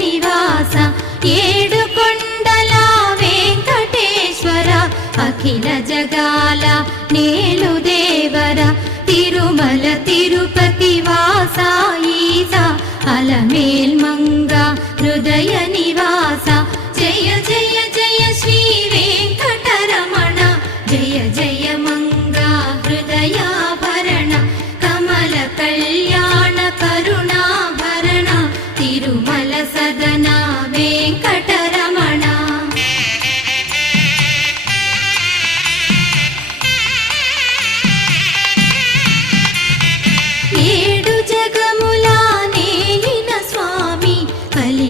నివాస ఏడుకొండల వెంకటేశ్వర అఖిల జగాల నేలు దేవర తిరుమల తిరుపతి వాస ఈసా అలమేల్మంగ హృదయ నివాస జయ జయ జయ శ్రీ వెంకటరమణ జయ జయ మంగ హృదయాభరణ కమల కళ్యాణ కరుణాభరణ తిరుమల సదన